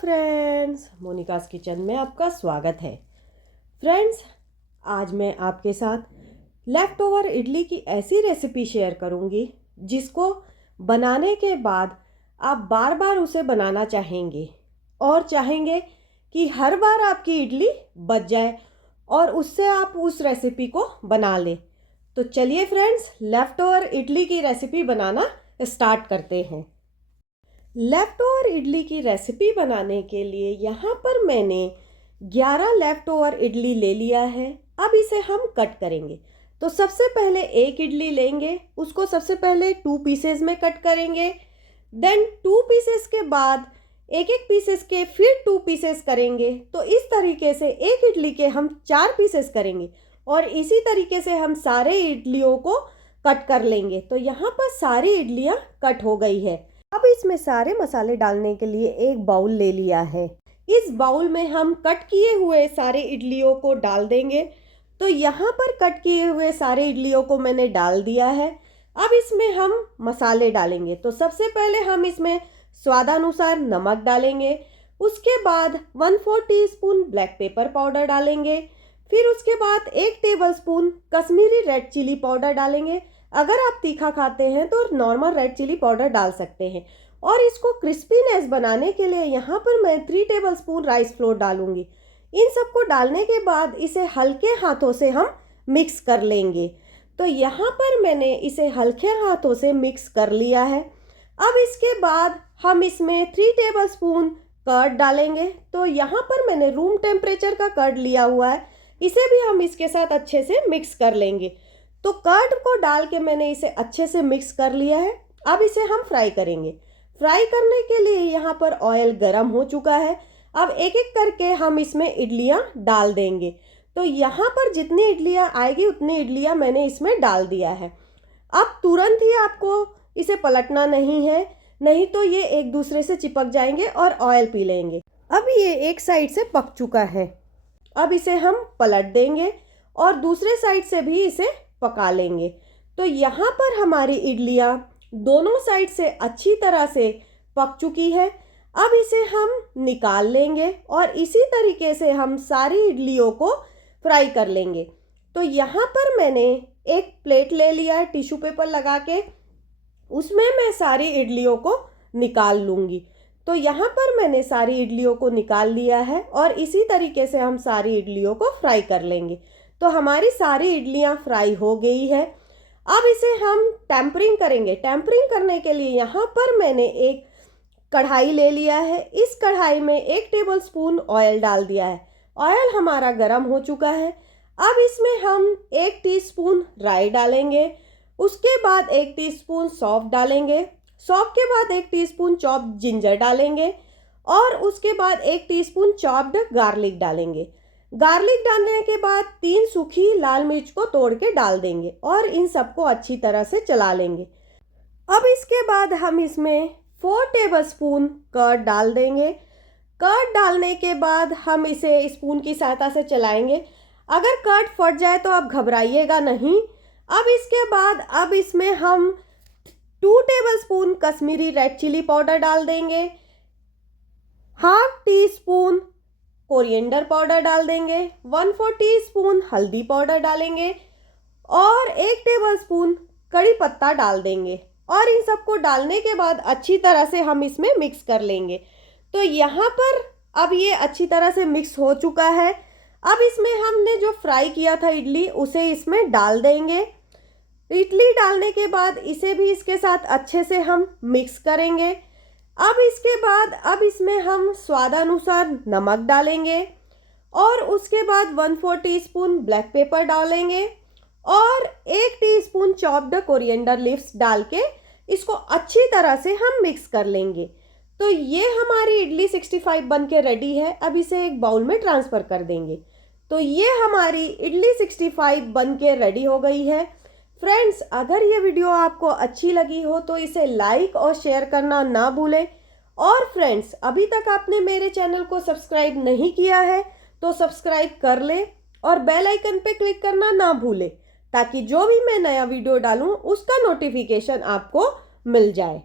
Friends, Monika's kitchen में आपका स्वागत है। फ्रेंड्स, आज मैं आपके साथ लेफ़्ट ओवर इडली की ऐसी रेसिपी शेयर करूंगी जिसको बनाने के बाद आप बार बार उसे बनाना चाहेंगे और चाहेंगे कि हर बार आपकी इडली बच जाए और उससे आप उस रेसिपी को बना लें। तो चलिए फ्रेंड्स, लेफ़्ट ओवर इडली की रेसिपी बनाना स्टार्ट करते हैं। लेफ़्ट ओवर इडली की रेसिपी बनाने के लिए यहाँ पर मैंने 11 लेफ़्ट ओवर इडली ले लिया है। अब इसे हम कट करेंगे। तो सबसे पहले एक इडली लेंगे, उसको सबसे पहले 2 पीसेस में कट करेंगे। देन 2 पीसेस के बाद एक एक पीसेस के फिर 2 पीसेस करेंगे। तो इस तरीके से एक इडली के हम 4 पीसेस करेंगे और इसी तरीके से हम सारे इडलियों को कट कर लेंगे। तो यहाँ पर सारी इडलियाँ कट हो गई है। अब इसमें सारे मसाले डालने के लिए एक बाउल ले लिया है। इस बाउल में हम कट किए हुए सारे इडलियों को डाल देंगे। तो यहाँ पर कट किए हुए सारे इडलियों को मैंने डाल दिया है। अब इसमें हम मसाले डालेंगे। तो सबसे पहले हम इसमें स्वादानुसार नमक डालेंगे। उसके बाद 1/4 टीस्पून ब्लैक पेपर पाउडर डालेंगे। फिर उसके बाद 1 tablespoon Kashmiri red chilli powder डालेंगे। अगर आप तीखा खाते हैं तो नॉर्मल रेड चिली पाउडर डाल सकते हैं। और इसको क्रिस्पीनेस बनाने के लिए यहाँ पर मैं 3 टेबलस्पून राइस फ्लोर डालूंगी। इन सबको डालने के बाद इसे हल्के हाथों से हम मिक्स कर लेंगे। तो यहाँ पर मैंने इसे हल्के हाथों से मिक्स कर लिया है। अब इसके बाद हम इसमें 3 टेबलस्पून कर्ड डालेंगे। तो यहाँ पर मैंने रूम टेम्परेचर का कर्ड लिया हुआ है, इसे भी हम इसके साथ अच्छे से मिक्स कर लेंगे। तो कर्ड को डाल के मैंने इसे अच्छे से मिक्स कर लिया है। अब इसे हम फ्राई करेंगे। फ्राई करने के लिए यहाँ पर ऑयल गर्म हो चुका है। अब एक एक करके हम इसमें इडलियाँ डाल देंगे। तो यहाँ पर जितनी इडलियाँ आएगी उतनी इडलियाँ मैंने इसमें डाल दिया है। अब तुरंत ही आपको इसे पलटना नहीं है, नहीं तो ये एक दूसरे से चिपक जाएंगे और ऑयल पी लेंगे। अब ये एक साइड से पक चुका है। अब इसे हम पलट देंगे और दूसरे साइड से भी इसे पका लेंगे। तो यहाँ पर हमारी इडलियाँ दोनों साइड से अच्छी तरह से पक चुकी है। अब इसे हम निकाल लेंगे और इसी तरीके से हम सारी इडलियों को फ्राई कर लेंगे। तो यहाँ पर मैंने एक प्लेट ले लिया है, टिश्यू पेपर लगा के उसमें मैं सारी इडलियों को निकाल लूँगी। तो यहाँ पर मैंने सारी इडलियों को निकाल लिया है और इसी तरीके से हम सारी इडलियों को फ्राई कर लेंगे। तो हमारी सारी इडलियाँ फ्राई हो गई है। अब इसे हम टेम्परिंग करेंगे। टेम्परिंग करने के लिए यहाँ पर मैंने एक कढ़ाई ले लिया है। इस कढ़ाई में 1 टेबलस्पून ऑयल डाल दिया है। ऑयल हमारा गर्म हो चुका है। अब इसमें हम 1 टीस्पून राई डालेंगे। उसके बाद 1 टीस्पून सौंफ डालेंगे। सौंफ के बाद 1 टीस्पून चॉप्ड जिंजर डालेंगे और उसके बाद 1 टीस्पून चॉप्ड गार्लिक डालेंगे। गार्लिक डालने के बाद 3 सूखी लाल मिर्च को तोड़ के डाल देंगे और इन सबको अच्छी तरह से चला लेंगे। अब इसके बाद हम इसमें 4 टेबलस्पून कर्ड डाल देंगे। कर्ड डालने के बाद हम इसे स्पून की सहायता से चलाएंगे। अगर कर्ड फट जाए तो आप घबराइएगा नहीं। अब इसके बाद अब इसमें हम 2 tablespoon Kashmiri red chilli powder डाल देंगे। 1/2 टीस्पून कोरिएंडर पाउडर डाल देंगे। 1/4 टीस्पून हल्दी पाउडर डालेंगे और 1 टेबलस्पून कड़ी पत्ता डाल देंगे। और इन सबको डालने के बाद अच्छी तरह से हम इसमें मिक्स कर लेंगे। तो यहाँ पर अब ये अच्छी तरह से मिक्स हो चुका है। अब इसमें हमने जो फ्राई किया था इडली, उसे इसमें डाल देंगे। इडली डालने के बाद इसे भी इसके साथ अच्छे से हम मिक्स करेंगे। अब इसके बाद अब इसमें हम स्वादानुसार नमक डालेंगे और उसके बाद 1/4 टीस्पून ब्लैक पेपर डालेंगे और 1 टीस्पून चॉप्ड कोरिएंडर लीव्स डाल के इसको अच्छी तरह से हम मिक्स कर लेंगे। तो ये हमारी इडली 65 बन के रेडी है। अब इसे एक बाउल में ट्रांसफ़र कर देंगे। तो ये हमारी इडली 65 बन के रेडी हो गई है। फ्रेंड्स, अगर ये वीडियो आपको अच्छी लगी हो तो इसे लाइक और शेयर करना ना भूलें। और फ्रेंड्स, अभी तक आपने मेरे चैनल को सब्सक्राइब नहीं किया है तो सब्सक्राइब कर लें और बेल आइकन पे क्लिक करना ना भूलें ताकि जो भी मैं नया वीडियो डालूं उसका नोटिफिकेशन आपको मिल जाए।